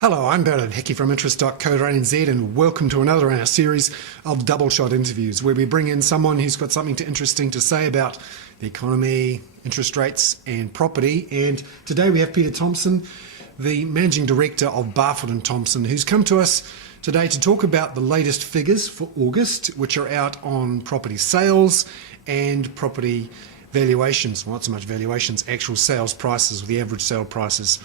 Hello, I'm Bernard Hickey from interest.co.nz and welcome to another in our series of doubleshot interviews where we bring in someone who's got something interesting to say about the economy, interest rates and property. And today we have Peter Thompson, the Managing Director of Barfoot and Thompson, who's come to us today to talk about the latest figures for August, which are out on property sales and property valuations. Well, not so much valuations, actual sales prices, or the average sale prices.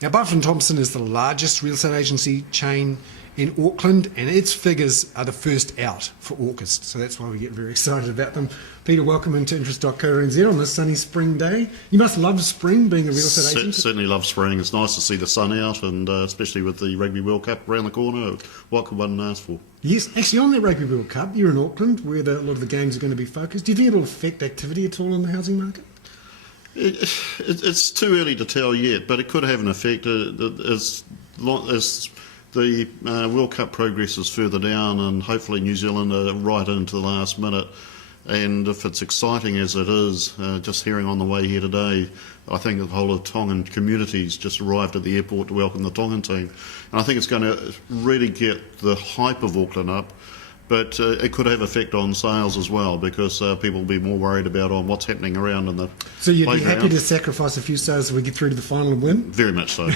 Now, Barfoot and Thompson is the largest real estate agency chain in Auckland, and its figures are the first out for August. So that's why we get very excited about them. Peter, welcome into interest.co.nz on this sunny spring day. You must love spring, being a real estate agent. Certainly love spring. It's nice to see the sun out, and especially with the Rugby World Cup around the corner. What could one ask for? Yes, actually on that Rugby World Cup, you're in Auckland, where a lot of the games are going to be focused. Do you think it'll affect activity at all in the housing market? It's too early to tell yet, but it could have an effect as the World Cup progresses further down, and hopefully New Zealand are right into the last minute. And if it's exciting as it is, just hearing on the way here today, I think the whole of Tongan communities just arrived at the airport to welcome the Tongan team. And I think it's going to really get the hype of Auckland up. But it could have effect on sales as well, because people will be more worried about what's happening around in the So you'd playground. be happy to sacrifice a few sales if we get through to the final and win? Very much so.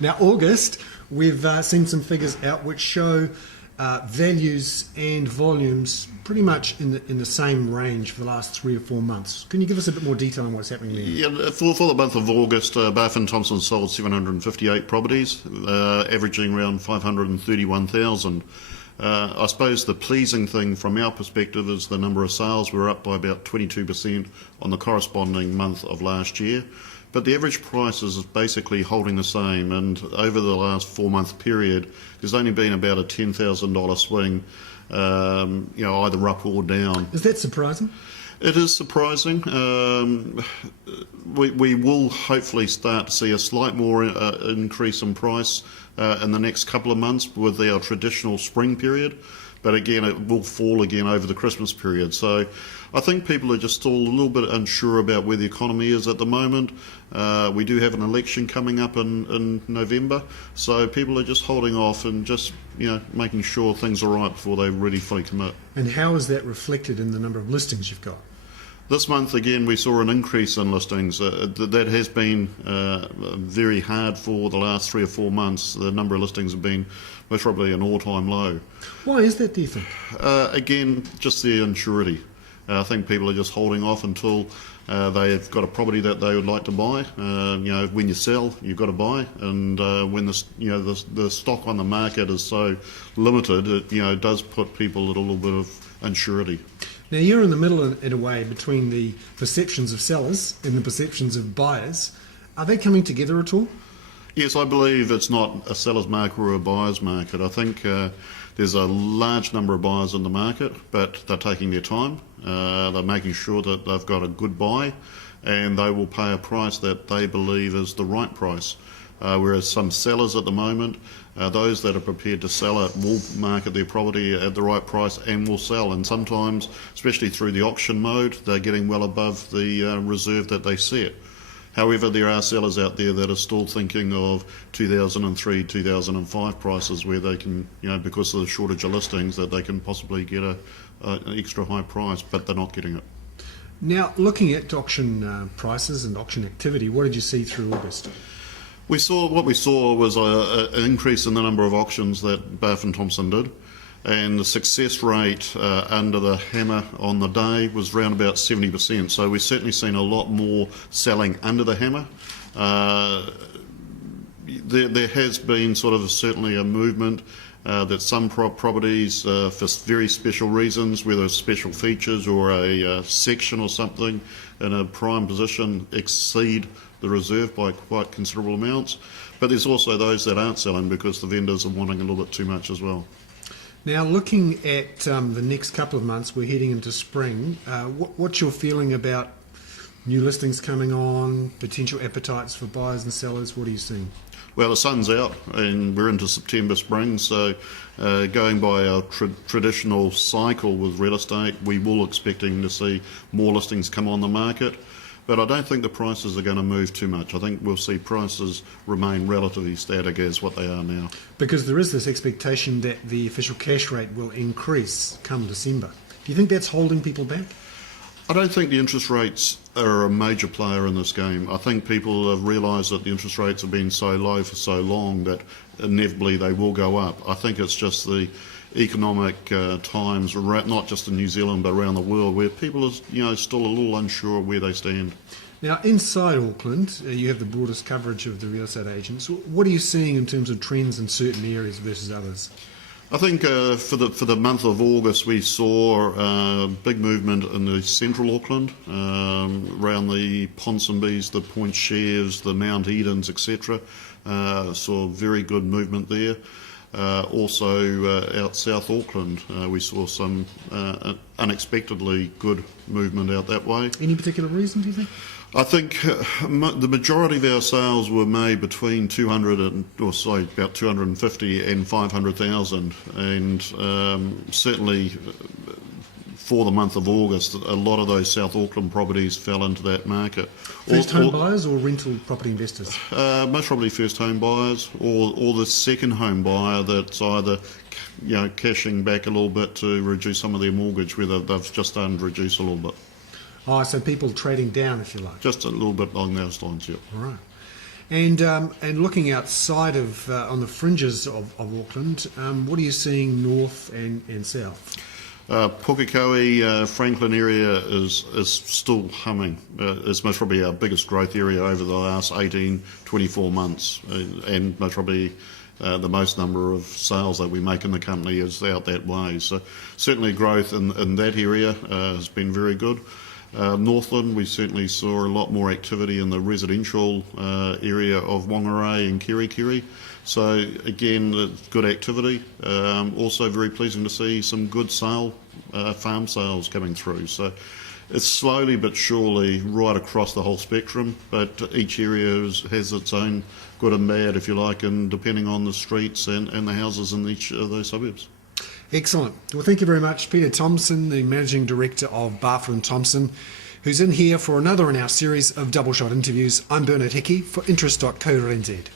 Now, August, we've seen some figures out which show values and volumes pretty much in the same range for the last 3 or 4 months. Can you give us a bit more detail on what's happening there? Yeah, for the month of August, Barfoot and Thompson sold 758 properties, averaging around 531,000. I suppose the pleasing thing from our perspective is the number of sales were up by about 22% on the corresponding month of last year. But the average price is basically holding the same, and over the last 4-month period, there's only been about a $10,000 swing, either up or down. Is that surprising? It is surprising. We will hopefully start to see a slight more increase in price in the next couple of months with our traditional spring period. But again, it will fall again over the Christmas period. So I think people are just still a little bit unsure about where the economy is at the moment. We do have an election coming up in November. So people are just holding off and just making sure things are right before they really fully commit. And how is that reflected in the number of listings you've got? This month, again, we saw an increase in listings. That has been very hard for the last 3 or 4 months. The number of listings have been most probably an all-time low. Why is that, do you think? Again, just the insurity. I think people are just holding off until they've got a property that they would like to buy. When you sell, you've got to buy, and when the stock on the market is so limited, it does put people at a little bit of insurity. Now, you're in the middle, in a way, between the perceptions of sellers and the perceptions of buyers. Are they coming together at all? Yes, I believe it's not a seller's market or a buyer's market. I think there's a large number of buyers in the market, but they're taking their time. They're making sure that they've got a good buy, and they will pay a price that they believe is the right price. Whereas some sellers at the moment, those that are prepared to sell it will market their property at the right price and will sell. And sometimes, especially through the auction mode, they're getting well above the reserve that they set. However, there are sellers out there that are still thinking of 2003, 2005 prices where they can, because of the shortage of listings, that they can possibly get an extra high price, but they're not getting it. Now, looking at auction prices and auction activity, what did you see through August? What we saw was an increase in the number of auctions that Barfoot and Thompson did, and the success rate under the hammer on the day was around about 70%. So we've certainly seen a lot more selling under the hammer. There has been certainly a movement that some properties, for very special reasons, whether it's special features or a section or something in a prime position, exceed the reserve by quite considerable amounts. But there's also those that aren't selling because the vendors are wanting a little bit too much as well. Now, looking at the next couple of months, we're heading into spring. What's your feeling about new listings coming on, potential appetites for buyers and sellers? What are you seeing? Well, the sun's out and we're into September, spring, so going by our traditional cycle with real estate, we will expecting to see more listings come on the market. but I don't think the prices are going to move too much. I think we'll see prices remain relatively static as what they are now. Because there is this expectation that the official cash rate will increase come December. Do you think that's holding people back? I don't think the interest rates are a major player in this game. I think people have realised that the interest rates have been so low for so long that inevitably they will go up. I think it's just the economic times, not just in New Zealand but around the world, where people are still a little unsure where they stand. Now, inside Auckland, you have the broadest coverage of the real estate agents. What are you seeing in terms of trends in certain areas versus others? I think for the month of August we saw a big movement in the central Auckland, around the Ponsonbys, the Point Cheers, the Mount Edens, etc. Saw very good movement there. Also out South Auckland we saw some unexpectedly good movement out that way. Any particular reason, do you think? I think the majority of our sales were made between about 250 and 500,000, and certainly for the month of August, a lot of those South Auckland properties fell into that market. First home buyers or rental property investors? Most probably first home buyers, or the second home buyer that's either cashing back a little bit to reduce some of their mortgage, whether they've just done reduce a little bit. Oh, so people trading down, if you like. Just a little bit along those lines, yeah. All right. And looking outside of, on the fringes of Auckland, what are you seeing north and south? Pukekohe, Franklin area is still humming. It's most probably our biggest growth area over the last 18, 24 months, and most probably the most number of sales that we make in the company is out that way. So certainly growth in that area has been very good. Northland, we certainly saw a lot more activity in the residential area of Whangarei and Kerikeri. So again, good activity. Also very pleasing to see some good farm sales coming through. So it's slowly but surely right across the whole spectrum, but each area has its own good and bad, if you like, and depending on the streets and the houses in each of those suburbs. Excellent. Well, thank you very much, Peter Thompson, the Managing Director of Barfoot & Thompson, who's in here for another in our series of double shot interviews. I'm Bernard Hickey for interest.co.nz.